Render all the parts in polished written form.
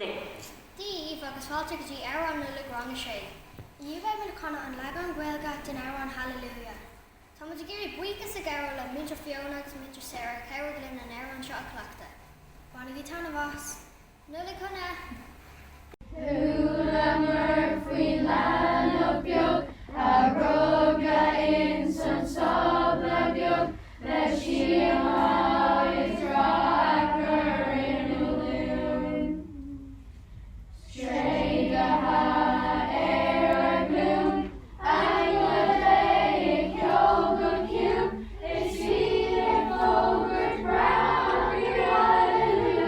Díomh agus fáilte go dtí ar an nula granga sé. Díomh me chuna an legan ghilga den ar an hallelujah. Tá mu géirí buchas a gabhar le mintir Fiona agus mintir Sarah cebhar go linn an ar an seo a cleachta. Bána bhí tána bhas. Nula chuna. Hula Murphy lan up yog, a roga in sun sobla yog, the shima is rocker in ulun. Straight air gloom, Anglo-Laic yoga cube, it's either forward brown, hallelujah.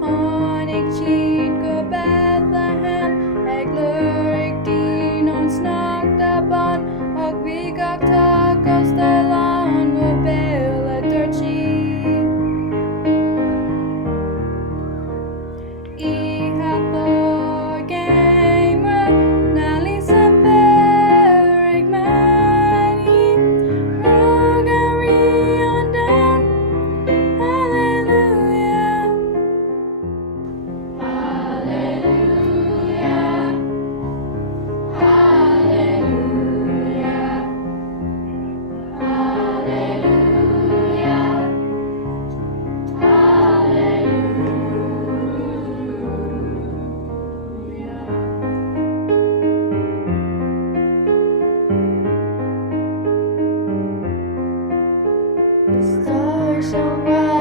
Honnig cheat go Bethlehem, ag lurig dín on snacht upon, og vi gach tacos the lawn go bail a dirt cheat. I have gamer, Nally Semperig Manny, Rogary on down, hallelujah. Stars shone bright.